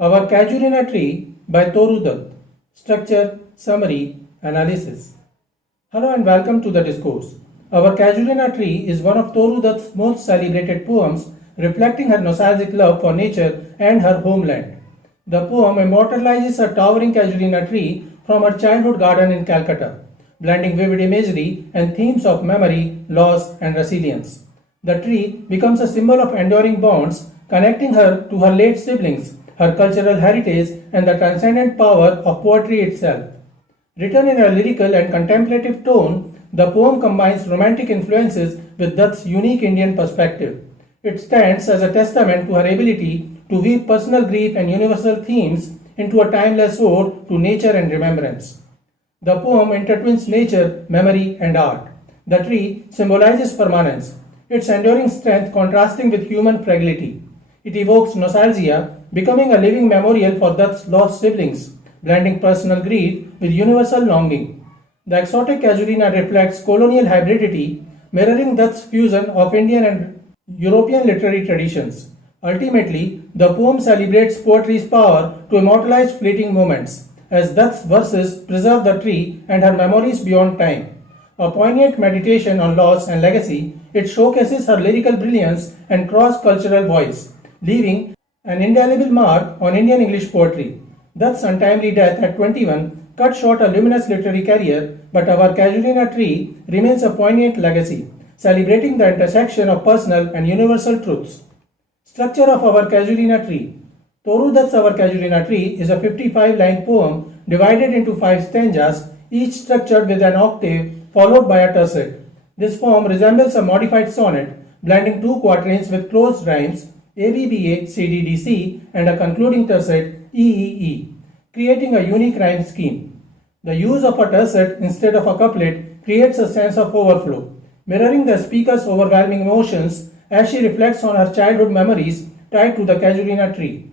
Our Casuarina Tree by Toru Dutt. Structure, Summary, Analysis. Hello and welcome to the discourse. Our Casuarina Tree is one of Toru Dutt's most celebrated poems, reflecting her nostalgic love for nature and her homeland. The poem immortalizes a towering Casuarina tree from her childhood garden in Calcutta, blending vivid imagery and themes of memory, loss, and resilience. The tree becomes a symbol of enduring bonds, connecting her to her late siblings, her cultural heritage, and the transcendent power of poetry itself. Written in a lyrical and contemplative tone, the poem combines romantic influences with Dutt's unique Indian perspective. It stands as a testament to her ability to weave personal grief and universal themes into a timeless ode to nature and remembrance. The poem intertwines nature, memory, and art. The tree symbolizes permanence, its enduring strength contrasting with human fragility. It evokes nostalgia, becoming a living memorial for Dutt's lost siblings, blending personal grief with universal longing. The exotic Casuarina reflects colonial hybridity, mirroring Dutt's fusion of Indian and European literary traditions. Ultimately, the poem celebrates poetry's power to immortalize fleeting moments, as Dutt's verses preserve the tree and her memories beyond time. A poignant meditation on loss and legacy, it showcases her lyrical brilliance and cross-cultural voice, leaving an indelible mark on Indian English poetry. Dutt's untimely death at 21 cut short a luminous literary career, but our Casuarina Tree remains a poignant legacy, celebrating the intersection of personal and universal truths. Structure of our Casuarina Tree. Toru Dutt's Our Casuarina Tree is a 55-line poem divided into 5 stanzas, each structured with an octave followed by a tercet. This form resembles a modified sonnet, blending 2 quatrains with closed rhymes ABBA, CDDC, and a concluding tercet EEE, creating a unique rhyme scheme. The use of a tercet instead of a couplet creates a sense of overflow, mirroring the speaker's overwhelming emotions as she reflects on her childhood memories tied to the Casuarina tree.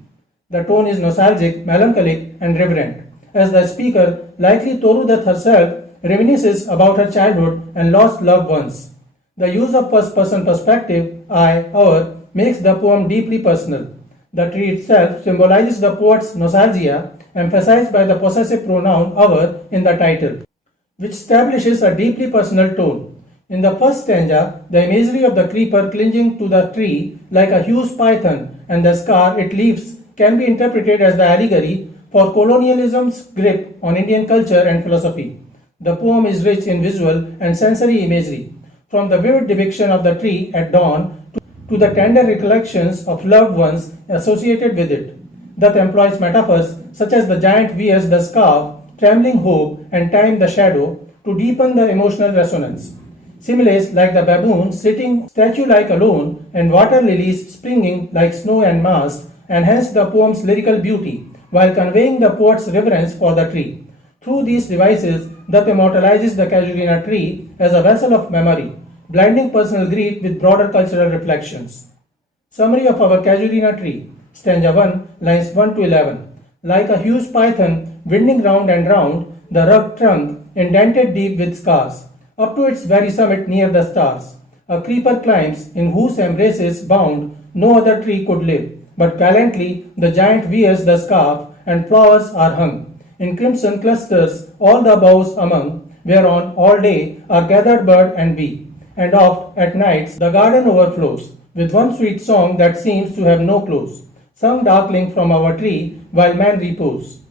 The tone is nostalgic, melancholic, and reverent, as the speaker, likely Toru Dutt herself, reminisces about her childhood and lost loved ones. The use of first-person perspective, I, our, makes the poem deeply personal. The tree itself symbolizes the poet's nostalgia, emphasized by the possessive pronoun our in the title, which establishes a deeply personal tone. In the first stanza, the imagery of the creeper clinging to the tree like a huge python and the scar it leaves can be interpreted as the allegory for colonialism's grip on Indian culture and philosophy. The poem is rich in visual and sensory imagery, from the vivid depiction of the tree at dawn to the tender recollections of loved ones associated with it. Dutt employs metaphors such as the giant wears the scarf, trembling hope, and time the shadow to deepen the emotional resonance. Similes like the baboon sitting statue-like alone and water lilies springing like snow and mast enhance the poem's lyrical beauty while conveying the poet's reverence for the tree. Through these devices, Dutt immortalizes the Casuarina tree as a vessel of memory, blending personal grief with broader cultural reflections. Summary of our Casuarina tree. Stanza 1, lines 1 to 11. Like a huge python winding round and round, the rugged trunk indented deep with scars, up to its very summit near the stars. A creeper climbs, in whose embraces bound no other tree could live, but gallantly the giant wears the scarf, and flowers are hung in crimson clusters all the boughs among, whereon all day are gathered bird and bee. And oft at nights the garden overflows with one sweet song that seems to have no close, sung darkling from our tree while man repose.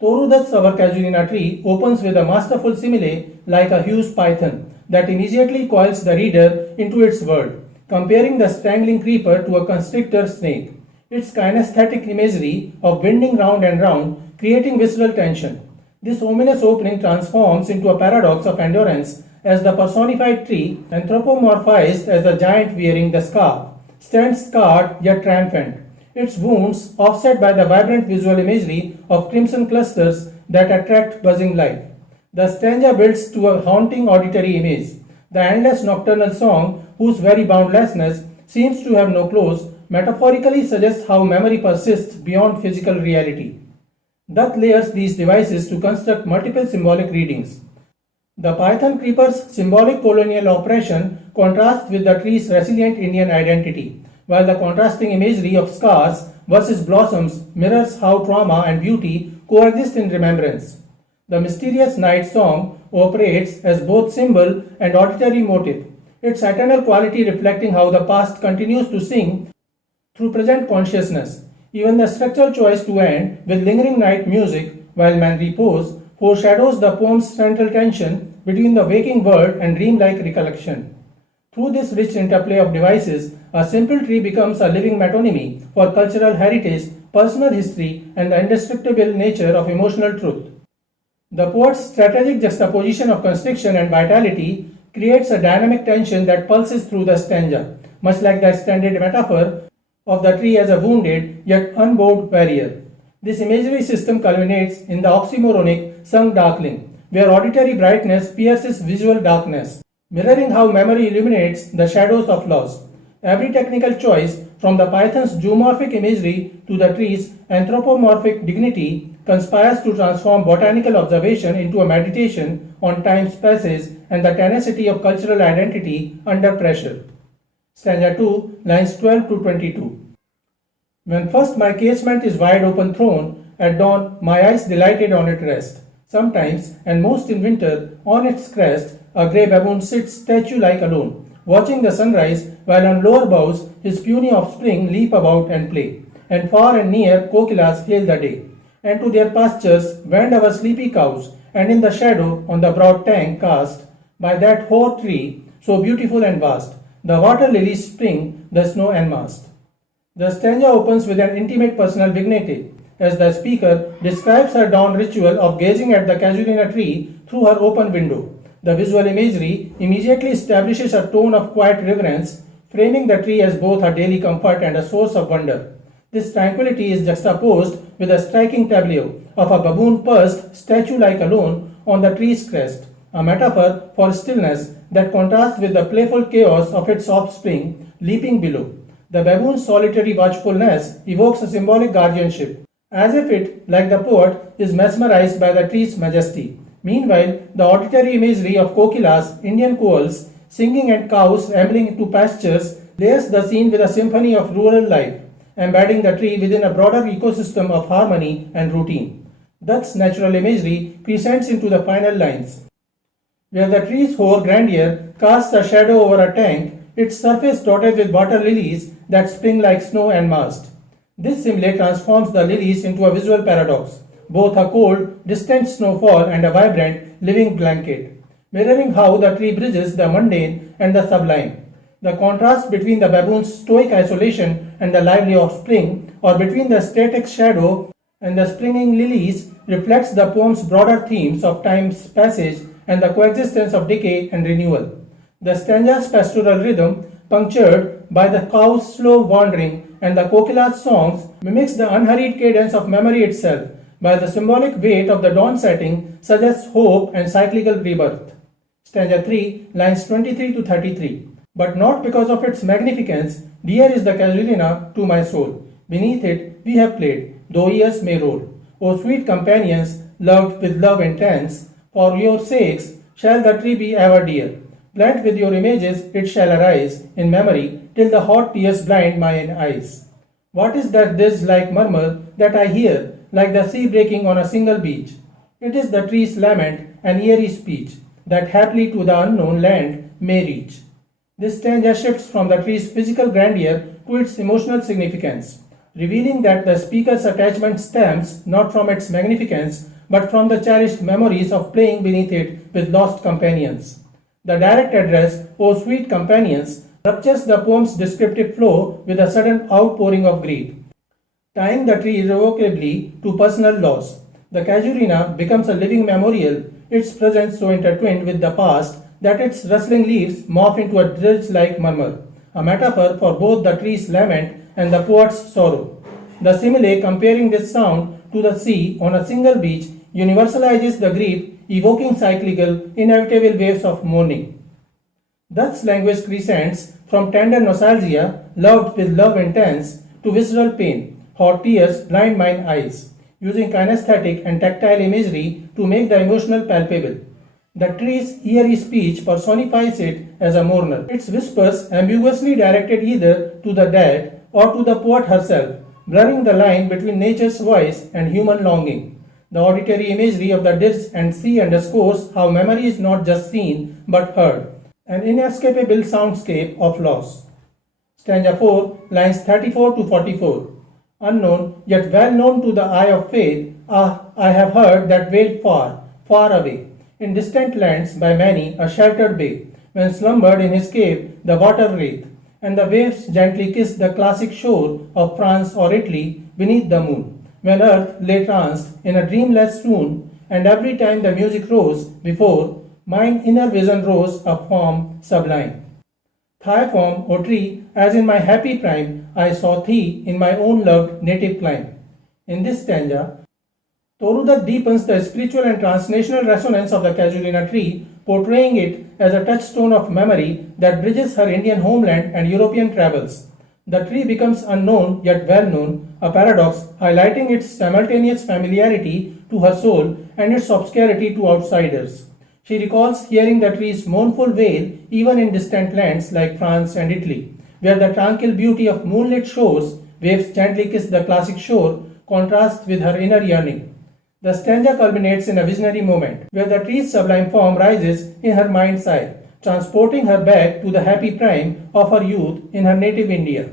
Toru Dutt's Our Casuarina Tree opens with a masterful simile like a huge python that immediately coils the reader into its world, comparing the strangling creeper to a constrictor snake. Its kinesthetic imagery of winding round and round, creating visceral tension. This ominous opening transforms into a paradox of endurance as the personified tree, anthropomorphized as the giant wearing the scarf, stands scarred yet triumphant, its wounds offset by the vibrant visual imagery of crimson clusters that attract buzzing life. The stanza builds to a haunting auditory image. The endless nocturnal song, whose very boundlessness seems to have no close, metaphorically suggests how memory persists beyond physical reality. Dutt layers these devices to construct multiple symbolic readings. The python creeper's symbolic colonial oppression contrasts with the tree's resilient Indian identity, while the contrasting imagery of scars versus blossoms mirrors how trauma and beauty coexist in remembrance. The mysterious night song operates as both symbol and auditory motive, its eternal quality reflecting how the past continues to sing through present consciousness. Even the structural choice to end with lingering night music while men repose foreshadows the poem's central tension between the waking world and dreamlike recollection. Through this rich interplay of devices, a simple tree becomes a living metonymy for cultural heritage, personal history, and the indestructible nature of emotional truth. The poet's strategic juxtaposition of constriction and vitality creates a dynamic tension that pulses through the stanza, much like the extended metaphor of the tree as a wounded yet unbowed warrior. This imagery system culminates in the oxymoronic sung darkling, where auditory brightness pierces visual darkness, mirroring how memory illuminates the shadows of loss. Every technical choice, from the python's zoomorphic imagery to the tree's anthropomorphic dignity, conspires to transform botanical observation into a meditation on time's passage and the tenacity of cultural identity under pressure. Stanza 2, lines 12 to 22. When first my casement is wide open thrown, at dawn my eyes delighted on it rest. Sometimes, and most in winter, on its crest, a grey baboon sits statue-like alone, watching the sunrise, while on lower boughs his puny offspring leap about and play. And far and near kokilas hail the day. And to their pastures wend our sleepy cows, and in the shadow on the broad tank cast by that hoar tree, so beautiful and vast, the water lilies spring, the snow enmasked. The stanza opens with an intimate personal vignette, as the speaker describes her dawn ritual of gazing at the Casuarina tree through her open window. The visual imagery immediately establishes a tone of quiet reverence, framing the tree as both a daily comfort and a source of wonder. This tranquility is juxtaposed with a striking tableau of a baboon perched statue-like alone on the tree's crest, a metaphor for stillness that contrasts with the playful chaos of its offspring leaping below. The baboon's solitary watchfulness evokes a symbolic guardianship, as if it, like the poet, is mesmerized by the tree's majesty. Meanwhile, the auditory imagery of kokilas, Indian koals, singing and cows rambling to pastures layers the scene with a symphony of rural life, embedding the tree within a broader ecosystem of harmony and routine. Dutt's natural imagery crescends into the final lines, where the tree's hoar grandeur casts a shadow over a tank, its surface dotted with water lilies that spring like snow and mast. This simile transforms the lilies into a visual paradox, both a cold, distant snowfall and a vibrant, living blanket, mirroring how the tree bridges the mundane and the sublime. The contrast between the baboon's stoic isolation and the lively offspring, or between the static shadow and the springing lilies, reflects the poem's broader themes of time's passage and the coexistence of decay and renewal. The stanza's pastoral rhythm, punctured by the cow's slow wandering and the kokila's songs, mimics the unhurried cadence of memory itself, while the symbolic weight of the dawn setting suggests hope and cyclical rebirth. Stanza 3, lines 23 to 33. But not because of its magnificence, dear is the Casuarina to my soul. Beneath it we have played, though years may roll. O sweet companions, loved with love intense, for your sakes shall the tree be ever dear. Plant with your images it shall arise in memory till the hot tears blind mine eyes. What is that this like murmur that I hear, like the sea breaking on a single beach? It is the tree's lament and eerie speech that haply to the unknown land may reach. This stanza shifts from the tree's physical grandeur to its emotional significance, revealing that the speaker's attachment stems not from its magnificence but from the cherished memories of playing beneath it with lost companions. The direct address, O sweet companions, ruptures the poem's descriptive flow with a sudden outpouring of grief, tying the tree irrevocably to personal loss. The Casuarina becomes a living memorial, its presence so intertwined with the past that its rustling leaves morph into a dirge-like murmur, a metaphor for both the tree's lament and the poet's sorrow. The simile comparing this sound to the sea on a single beach universalizes the grief, evoking cyclical, inevitable waves of mourning. Dutt's language crescends from tender nostalgia, loved with love intense, to visceral pain, hot tears blind mine eyes, using kinesthetic and tactile imagery to make the emotional palpable. The tree's eerie speech personifies it as a mourner, its whispers ambiguously directed either to the dead or to the poet herself, blurring the line between nature's voice and human longing. The auditory imagery of the dis and sea underscores how memory is not just seen but heard, an inescapable soundscape of loss. Stanza 4, lines 34 to 44. Unknown, yet well known to the eye of faith, I have heard that wailed far, far away, in distant lands by many a sheltered bay, when slumbered in his cave the water wraith, and the waves gently kissed the classic shore of France or Italy beneath the moon, when earth lay tranced in a dreamless swoon, and every time the music rose before, mine inner vision rose a form sublime. Thy form, O tree, as in my happy prime, I saw thee in my own loved native clime. In this stanza, Toru Dutt deepens the spiritual and transnational resonance of the Casuarina tree, portraying it as a touchstone of memory that bridges her Indian homeland and European travels. The tree becomes unknown yet well known, a paradox highlighting its simultaneous familiarity to her soul and its obscurity to outsiders. She recalls hearing the tree's mournful wail even in distant lands like France and Italy, where the tranquil beauty of moonlit shores, waves gently kiss the classic shore, contrasts with her inner yearning. The stanza culminates in a visionary moment, where the tree's sublime form rises in her mind's eye, transporting her back to the happy prime of her youth in her native India.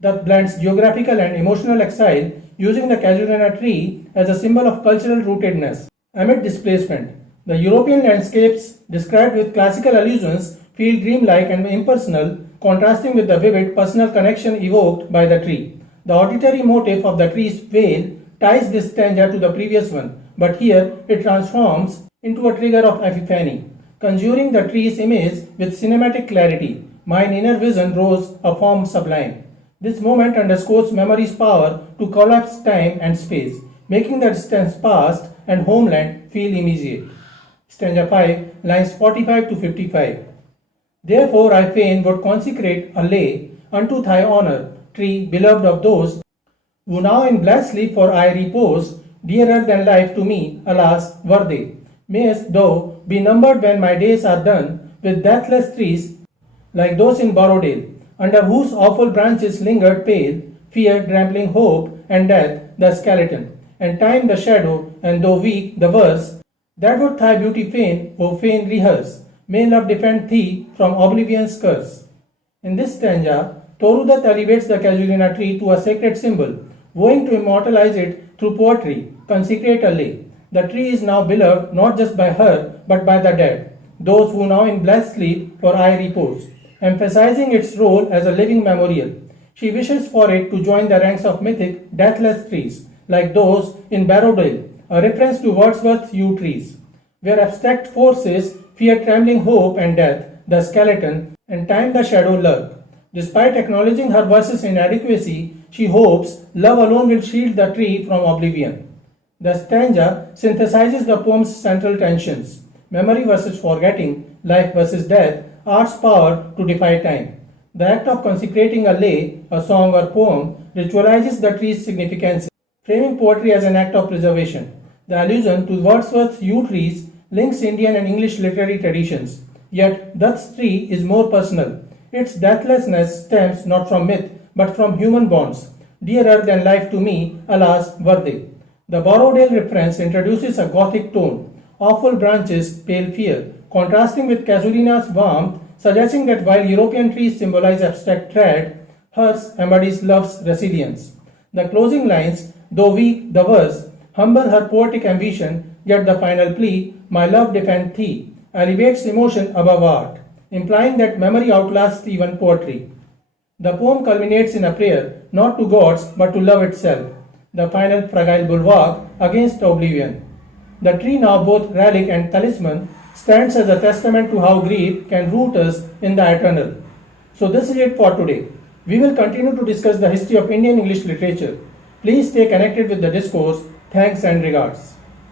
Dutt blends geographical and emotional exile, using the Casuarina tree as a symbol of cultural rootedness. Amid displacement, the European landscapes, described with classical allusions, feel dreamlike and impersonal, contrasting with the vivid personal connection evoked by the tree. The auditory motif of the tree's wail ties this stanza to the previous one, but here it transforms into a trigger of epiphany, conjuring the tree's image with cinematic clarity. Mine inner vision rose a form sublime. This moment underscores memory's power to collapse time and space, making the distance past and homeland feel immediate. Stanza 5, lines 45 to 55. Therefore I fain would consecrate a lay unto thy honour, tree beloved of those who now in blessed sleep for I repose, dearer than life to me, alas, were they. Mayest thou be numbered when my days are done with deathless trees like those in Borodale, under whose awful branches lingered pale, fear trampling hope and death the skeleton, and time the shadow, and though weak the verse, that would thy beauty fain, O fain rehearse, may love defend thee from oblivion's curse. In this stanza, Toru Dutt elevates the Casuarina tree to a sacred symbol, vowing to immortalize it through poetry, consecrate a lay. The tree is now beloved not just by her, but by the dead, those who now in blessed sleep for I repose, emphasizing its role as a living memorial. She wishes for it to join the ranks of mythic, deathless trees, like those in Borodale, a reference to Wordsworth's yew trees, where abstract forces fear trembling hope and death, the skeleton, and time the shadow lurk. Despite acknowledging her verse's inadequacy, she hopes love alone will shield the tree from oblivion. The stanza synthesizes the poem's central tensions: memory versus forgetting, life versus death, art's power to defy time. The act of consecrating a lay, a song or poem, ritualizes the tree's significance, framing poetry as an act of preservation. The allusion to Wordsworth's yew trees links Indian and English literary traditions, yet Dutt's tree is more personal. Its deathlessness stems not from myth, but from human bonds. Dearer than life to me, alas, were they. The Borodale reference introduces a Gothic tone, awful branches, pale fear, contrasting with Casuarina's warmth, suggesting that while European trees symbolize abstract dread, hers embodies love's resilience. The closing lines, though weak the verse, humble her poetic ambition, yet the final plea, my love defend thee, elevates emotion above art, implying that memory outlasts even poetry. The poem culminates in a prayer, not to gods, but to love itself, the final fragile bulwark against oblivion. The tree, now both relic and talisman, stands as a testament to how grief can root us in the eternal. So this is it for today. We will continue to discuss the history of Indian English literature. Please stay connected with the discourse. Thanks and regards.